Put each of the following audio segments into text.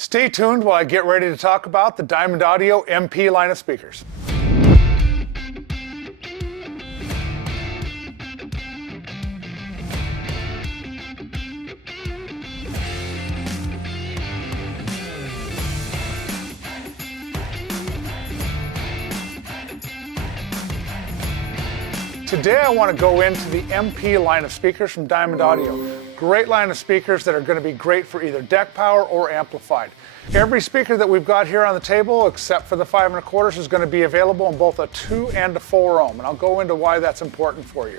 Stay tuned while I get ready to talk about the Diamond Audio MP line of speakers. Today I want to go into the MP line of speakers from Diamond Audio. Great line of speakers that are going to be great for either deck power or amplified. Every speaker that we've got here on the table, except for the 5 1/4, is going to be available in both a 2 and a 4 ohm, and I'll go into why that's important for you.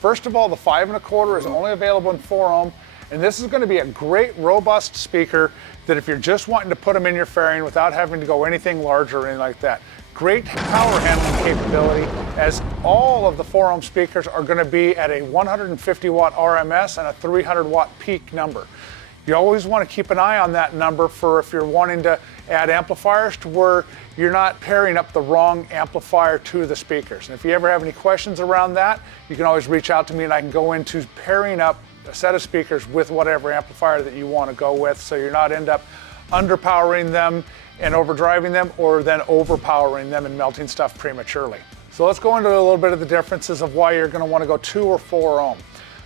First of all, the 5 1/4 is only available in 4 ohm, and this is going to be a great robust speaker that if you're just wanting to put them in your fairing without having to go anything larger or anything like that. Great power handling capability, as all of the 4 ohm speakers are going to be at a 150 watt RMS and a 300 watt peak number. You always want to keep an eye on that number for if you're wanting to add amplifiers to where you're not pairing up the wrong amplifier to the speakers. And if you ever have any questions around that, you can always reach out to me and I can go into pairing up a set of speakers with whatever amplifier that you want to go with, so you're not end up underpowering them and overdriving them, or then overpowering them and melting stuff prematurely. So let's go into a little bit of the differences of why you're going to want to go 2 or 4 ohm.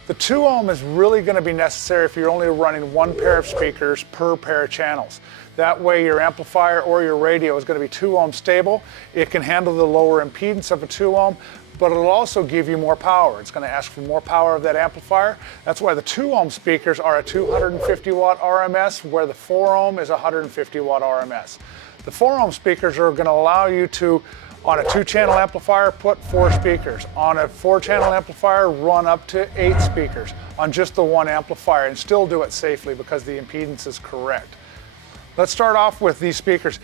The 2 ohm is really going to be necessary if you're only running one pair of speakers per pair of channels. That way your amplifier or your radio is going to be 2 ohm stable. It can handle the lower impedance of a 2 ohm, but it'll also give you more power. It's going to ask for more power of that amplifier. That's why the 2 ohm speakers are a 250 watt RMS, where the 4 ohm is a 150 watt RMS. The 4 ohm speakers are going to allow you to, on a 2-channel amplifier, put 4 speakers. On a 4-channel amplifier, run up to 8 speakers on just the one amplifier and still do it safely because the impedance is correct. Let's start off with these speakers.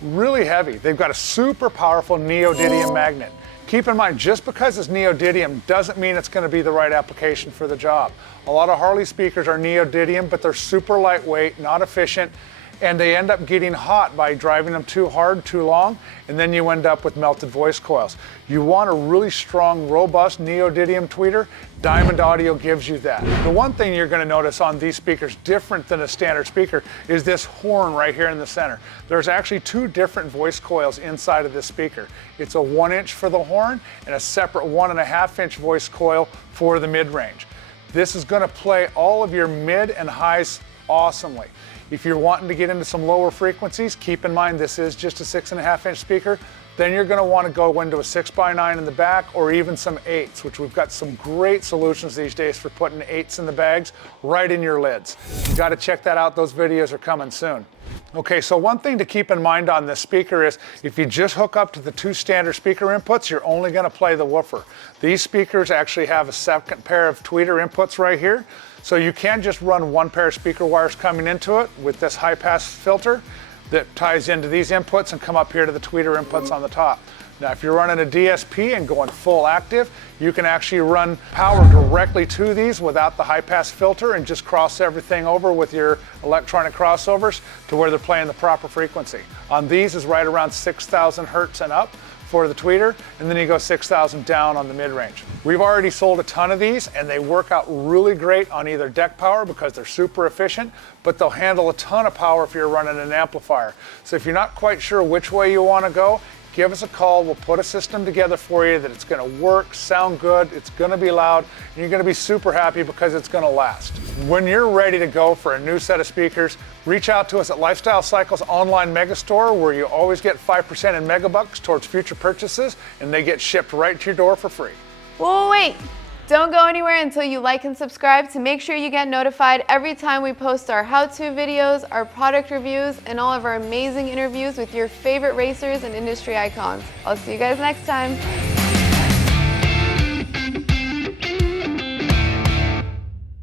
Really heavy. They've got a super powerful neodymium magnet. Keep in mind, just because it's neodymium doesn't mean it's going to be the right application for the job. A lot of Harley speakers are neodymium, but they're super lightweight, not efficient, and they end up getting hot by driving them too hard, too long, and then you end up with melted voice coils. You want a really strong, robust neodymium tweeter. Diamond Audio gives you that. The one thing you're going to notice on these speakers, different than a standard speaker, is this horn right here in the center. There's actually 2 different voice coils inside of this speaker. It's a 1-inch for the horn and a separate 1.5-inch voice coil for the mid-range. This is going to play all of your mid and highs awesomely. If you're wanting to get into some lower frequencies, keep in mind this is just a 6.5-inch speaker. Then you're going to want to go into a 6x9 in the back, or even some 8s, which we've got some great solutions these days for putting 8s in the bags right in your lids. You got to check that out. Those videos are coming soon. Okay, so one thing to keep in mind on this speaker is if you just hook up to the 2 standard speaker inputs, you're only going to play the woofer. These speakers actually have a second pair of tweeter inputs right here. So you can just run one pair of speaker wires coming into it with this high pass filter that ties into these inputs and come up here to the tweeter inputs on the top. Now if you're running a DSP and going full active, you can actually run power directly to these without the high pass filter and just cross everything over with your electronic crossovers to where they're playing the proper frequency. On these is right around 6,000 hertz and up for the tweeter, and then you go 6,000 down on the mid-range. We've already sold a ton of these and they work out really great on either deck power because they're super efficient, but they'll handle a ton of power if you're running an amplifier. So if you're not quite sure which way you want to go, give us a call. We'll put a system together for you that it's going to work, sound good, it's going to be loud, and you're going to be super happy because it's going to last. When you're ready to go for a new set of speakers, reach out to us at Lifestyle Cycles online megastore, where you always get 5% in megabucks towards future purchases, and they get shipped right to your door for free. Whoa, wait! Don't go anywhere until you like and subscribe to make sure you get notified every time we post our how-to videos, our product reviews, and all of our amazing interviews with your favorite racers and industry icons. I'll see you guys next time.